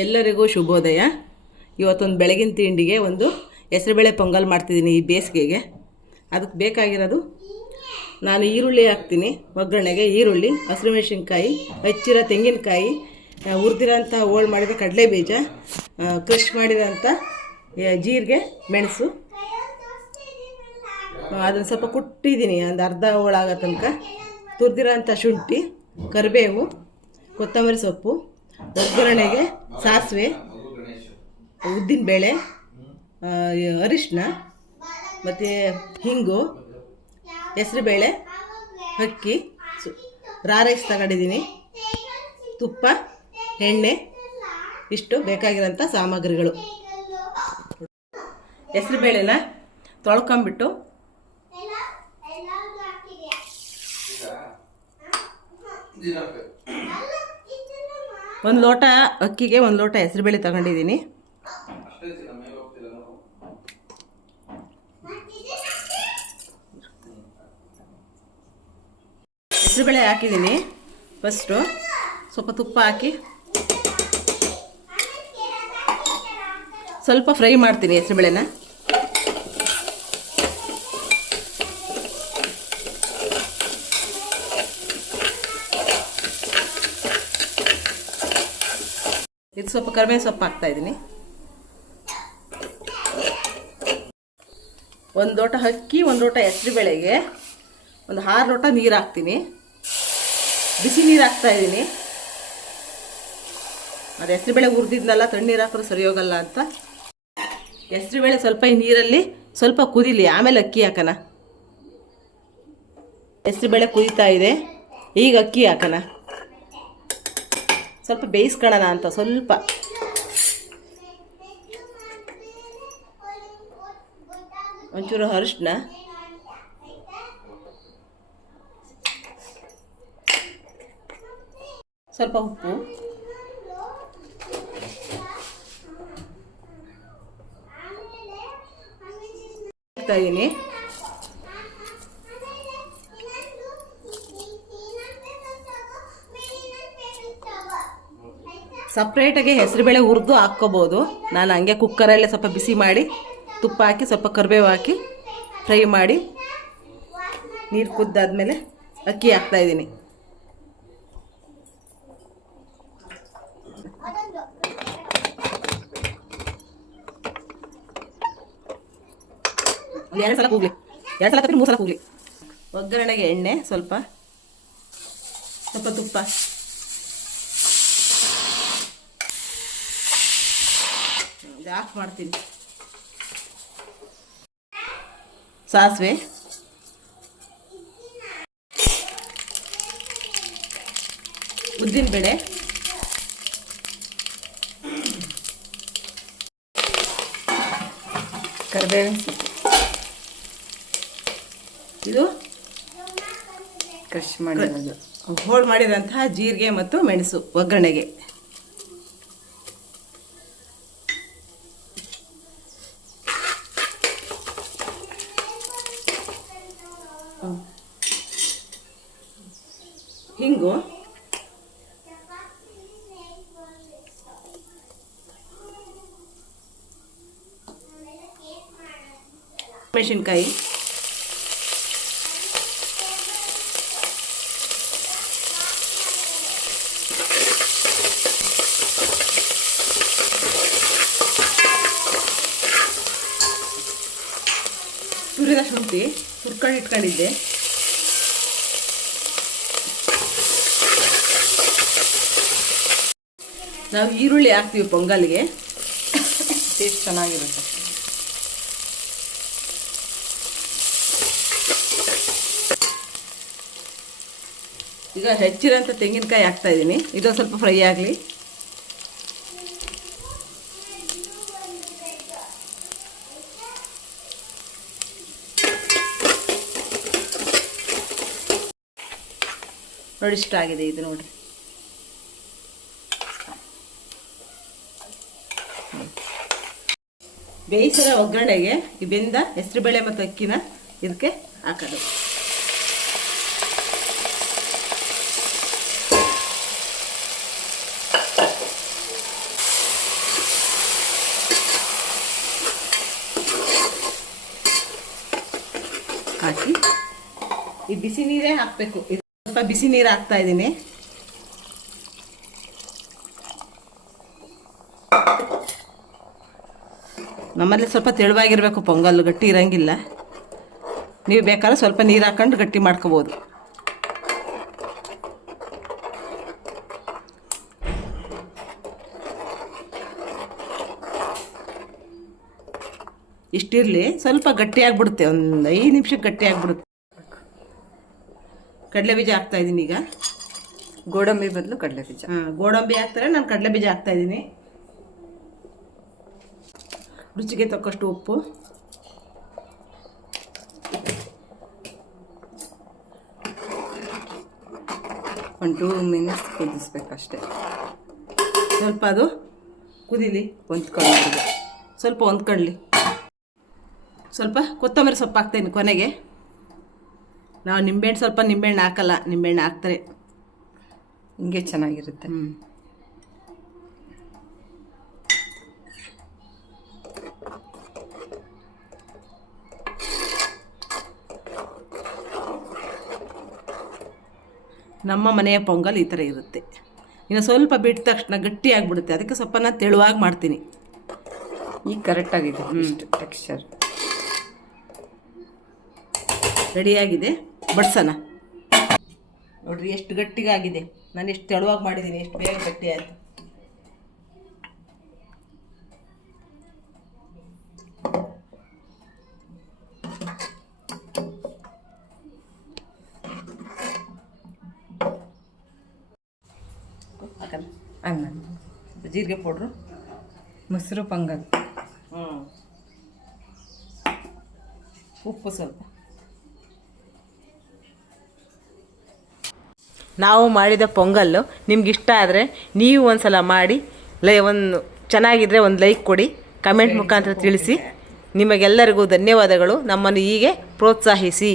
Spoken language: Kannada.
ಎಲ್ಲರಿಗೂ ಶುಭೋದಯ. ಇವತ್ತೊಂದು ಬೆಳಗಿನ ತಿಂಡಿಗೆ ಒಂದು ಹೆಸರುಬೇಳೆ ಪೊಂಗಲ್ ಮಾಡ್ತಿದ್ದೀನಿ ಈ ಬೇಸಿಗೆಗೆ. ಅದಕ್ಕೆ ಬೇಕಾಗಿರೋದು, ನಾನು ಈರುಳ್ಳಿ ಹಾಕ್ತೀನಿ ಒಗ್ಗರಣೆಗೆ. ಈರುಳ್ಳಿ, ಹಸಿರುಮೆಣಸಿನ್ಕಾಯಿ, ಹಚ್ಚಿರೋ ತೆಂಗಿನಕಾಯಿ, ಹುರಿದಿರೋಂಥ ಹೋಳು ಮಾಡಿದ ಕಡಲೆ ಬೀಜ, ಕ್ರಷ್ ಮಾಡಿರೋಂಥ ಜೀರಿಗೆ, ಮೆಣಸು. ಅದನ್ನು ಸ್ವಲ್ಪ ಕುಟ್ಟಿದ್ದೀನಿ, ಒಂದು ಅರ್ಧ ಹೋಳಾಗೋ ತನಕ. ತುರಿದಿರೋಂಥ ಶುಂಠಿ, ಕರಿಬೇವು, ಕೊತ್ತಂಬರಿ ಸೊಪ್ಪು, ಒಗ್ಗರಣೆಗೆ ಸಾಸಿವೆ, ಉದ್ದಿನಬೇಳೆ, ಅರಿಶಿನ, ಮತ್ತು ಹಿಂಗು, ಹೆಸರುಬೇಳೆ, ಅಕ್ಕಿ, ರೈಸ್ ತಗೊಂಡಿದ್ದೀನಿ, ತುಪ್ಪ, ಎಣ್ಣೆ. ಇಷ್ಟು ಬೇಕಾಗಿರೋಂಥ ಸಾಮಗ್ರಿಗಳು. ಹೆಸರುಬೇಳೆನ ತೊಳ್ಕೊಂಬಿಟ್ಟು ಒಂದು ಲೋಟ ಅಕ್ಕಿಗೆ ಒಂದು ಲೋಟ ಹೆಸರುಬೇಳೆ ತಗೊಂಡಿದ್ದೀನಿ. ಹೆಸರುಬೇಳೆ ಹಾಕಿದ್ದೀನಿ. ಫಸ್ಟು ಸ್ವಲ್ಪ ತುಪ್ಪ ಹಾಕಿ ಸ್ವಲ್ಪ ಫ್ರೈ ಮಾಡ್ತೀನಿ ಹೆಸರುಬೇಳೆನ. ಇದು ಸ್ವಲ್ಪ ಕರಿಬೇವು ಸೊಪ್ಪು ಹಾಕ್ತಾಯಿದ್ದೀನಿ. ಒಂದು ಲೋಟ ಅಕ್ಕಿ, ಒಂದು ಲೋಟ ಹೆಸರುಬೇಳೆಗೆ ಒಂದು 6 ಲೋಟ ನೀರು ಹಾಕ್ತೀನಿ. ಬಿಸಿ ನೀರು ಹಾಕ್ತಾಯಿದ್ದೀನಿ. ಅದು ಹೆಸರುಬೇಳೆ ಹುರಿದಿದ್ನಲ್ಲ, ತಣ್ಣೀರು ಹಾಕಿದ್ರೆ ಸರಿ ಹೋಗಲ್ಲ ಅಂತ. ಹೆಸರುಬೇಳೆ ಸ್ವಲ್ಪ ಈ ನೀರಲ್ಲಿ ಸ್ವಲ್ಪ ಕುದೀಲಿ, ಆಮೇಲೆ ಅಕ್ಕಿ ಹಾಕೋಣ. ಹೆಸರುಬೇಳೆ ಕುದೀತಾ ಇದೆ, ಈಗ ಅಕ್ಕಿ ಹಾಕೋಣ. ಸ್ವಲ್ಪ ಬೇಯಿಸ್ಕೊಳ್ಳೋಣ ಅಂತ. ಸ್ವಲ್ಪ ಒಂಚೂರು ಅರಿಶಿನ, ಸ್ವಲ್ಪ ಉಪ್ಪು, ಹಾಕ್ತಾಯಿದ್ದೀನಿ. ಸಪ್ರೇಟಾಗಿ ಹೆಸರುಬೇಳೆ ಹುರಿದು ಹಾಕ್ಕೋಬೋದು. ನಾನು ಹಂಗೆ ಕುಕ್ಕರಲ್ಲೇ ಸ್ವಲ್ಪ ಬಿಸಿ ಮಾಡಿ ತುಪ್ಪ ಹಾಕಿ ಸ್ವಲ್ಪ ಕರಿಬೇವು ಹಾಕಿ ಫ್ರೈ ಮಾಡಿ ನೀರು ಕುದ್ದಾದ್ಮೇಲೆ ಅಕ್ಕಿ ಹಾಕ್ತಾಯಿದ್ದೀನಿ. ಎರಡು ಸಲ ಕೂಗಲಿ, 2 ಸಲ ಕತ್ತಿ 3 ಸಲ ಕೂಗಲಿ. ಒಗ್ಗರಣೆಗೆ ಎಣ್ಣೆ, ಸ್ವಲ್ಪ ತುಪ್ಪ, ಆಫ್ ಮಾಡ್ತೀನಿ. ಸಾಸಿವೆ, ಉದ್ದಿನಬೇಳೆ, ಕರಿಬೇವಿನ ಸೊಪ್ಪು, ಇದು ಕ್ರಷ್ ಮಾಡಿರೋದು, ಹೋಳು ಮಾಡಿರೋಂತಹ ಜೀರಿಗೆ ಮತ್ತು ಮೆಣಸು ಒಗ್ಗರಣೆಗೆ. ಹಿಂಗು, ಮೆಣಸಿನ್ಕಾಯಿ, ತುರಿದ ಶುಂಠಿ ಹುರ್ಕೊಂಡು ಇಟ್ಕೊಂಡಿದ್ದೆ. ನಾವು ಈರುಳ್ಳಿ ಹಾಕ್ತೀವಿ ಪೊಂಗಲ್ಗೆ, ಟೇಸ್ಟ್ ಚೆನ್ನಾಗಿರುತ್ತೆ. ಈಗ ಹೆಚ್ಚಿರೋಂಥ ತೆಂಗಿನಕಾಯಿ ಹಾಕ್ತಾಯಿದ್ದೀನಿ. ಇದೊಂದು ಸ್ವಲ್ಪ ಫ್ರೈ ಆಗಲಿ. ನೋಡಿ, ಇಷ್ಟ ಆಗಿದೆ ಇದು. ನೋಡಿರಿ, ಬೇಯಿಸಿರೋ ಒಗ್ಗರಣೆಗೆ ಈ ಬೆಂದ ಹೆಸರುಬೇಳೆ ಮತ್ತು ಅಕ್ಕಿನ ಇದಕ್ಕೆ ಹಾಕೋದು. ಈ ಬಿಸಿ ನೀರೇ ಹಾಕಬೇಕು. ಸ್ವಲ್ಪ ಬಿಸಿ ನೀರು ಹಾಕ್ತಾ ಇದ್ದೀನಿ. ನಮ್ಮಲ್ಲಿ ಸ್ವಲ್ಪ ತೆಳುವಾಗಿರಬೇಕು ಪೊಂಗಲ್, ಗಟ್ಟಿ ಇರೋಂಗಿಲ್ಲ. ನೀವು ಬೇಕಾದ್ರೆ ಸ್ವಲ್ಪ ನೀರು ಹಾಕೊಂಡು ಗಟ್ಟಿ ಮಾಡ್ಕೋಬೋದು. ಇಷ್ಟಿರಲಿ, ಸ್ವಲ್ಪ ಗಟ್ಟಿಯಾಗಿಬಿಡುತ್ತೆ. ಒಂದು 5 ನಿಮಿಷಕ್ಕೆ ಗಟ್ಟಿಯಾಗಿಬಿಡುತ್ತೆ. ಕಡಲೆ ಬೀಜ ಹಾಕ್ತಾಯಿದ್ದೀನಿ ಈಗ. ಗೋಡಂಬಿ ಬದಲು ಕಡಲೆ ಬೀಜ. ಗೋಡಂಬಿ ಹಾಕ್ತಾರೆ, ನಾನು ಕಡಲೆ ಬೀಜ ಹಾಕ್ತಾಯಿದ್ದೀನಿ. ರುಚಿಗೆ ತಕ್ಕಷ್ಟು ಉಪ್ಪು, ಒಂದು 2 ಮಿನಿಟ್ಸ್ ಕುದಿಸ್ಬೇಕಷ್ಟೆ. ಸ್ವಲ್ಪ ಅದು ಕುದೀಲಿ, ಹೊಂದ್ಕೊಳ್ಳಿ, ಸ್ವಲ್ಪ ಹೊಂದ್ಕೊಳ್ಳಿ. ಸ್ವಲ್ಪ ಕೊತ್ತಂಬರಿ ಸೊಪ್ಪು ಹಾಕ್ತಾಯಿದ್ದೀನಿ ಕೊನೆಗೆ. ನಾವು ನಿಂಬೆಹಣ್ಣು, ಸ್ವಲ್ಪ ನಿಂಬೆಹಣ್ಣು ಹಾಕಲ್ಲ, ನಿಂಬೆಹಣ್ಣು ಹಾಕ್ತಾರೆ, ಹಿಂಗೆ ಚೆನ್ನಾಗಿರುತ್ತೆ. ನಮ್ಮ ಮನೆಯ ಪೊಂಗಲ್ ಈ ಥರ ಇರುತ್ತೆ. ಇನ್ನು ಸ್ವಲ್ಪ ಬಿಟ್ಟ ತಕ್ಷಣ ಗಟ್ಟಿ ಆಗಿಬಿಡುತ್ತೆ. ಅದಕ್ಕೆ ಸ್ವಲ್ಪ ನಾನು ತೆಳುವಾಗಿ ಮಾಡ್ತೀನಿ. ಈಗ ಕರೆಕ್ಟಾಗಿದೆ ಇಷ್ಟು ಟೆಕ್ಸ್ಚರ್. ರೆಡಿಯಾಗಿದೆ, ಬಡ್ಸೋಣ. ನೋಡ್ರಿ ಎಷ್ಟು ಗಟ್ಟಿಗಾಗಿದೆ. ನಾನು ಎಷ್ಟು ತೆಳುವಾಗಿ ಮಾಡಿದ್ದೀನಿ, ಎಷ್ಟು ಬೇಗ ಗಟ್ಟಿ ಆಯಿತು. ಅನ್ನ, ಜೀರಿಗೆ ಪೌಡ್ರು, ಮೊಸರು ಪೊಂಗಲ್, ಉಪ್ಪು ಸ್ವಲ್ಪ. ನಾವು ಮಾಡಿದ ಪೊಂಗಲ್ಲು ನಿಮ್ಗೆ ಇಷ್ಟ ಆದರೆ ನೀವು ಒಂದು ಸಲ ಮಾಡಿ, ಒಂದು ಚೆನ್ನಾಗಿದ್ದರೆ ಒಂದು ಲೈಕ್ ಕೊಡಿ, ಕಮೆಂಟ್ ಮುಖಾಂತರ ತಿಳಿಸಿ. ನಿಮಗೆಲ್ಲರಿಗೂ ಧನ್ಯವಾದಗಳು. ನಮ್ಮನ್ನು ಹೀಗೆ ಪ್ರೋತ್ಸಾಹಿಸಿ.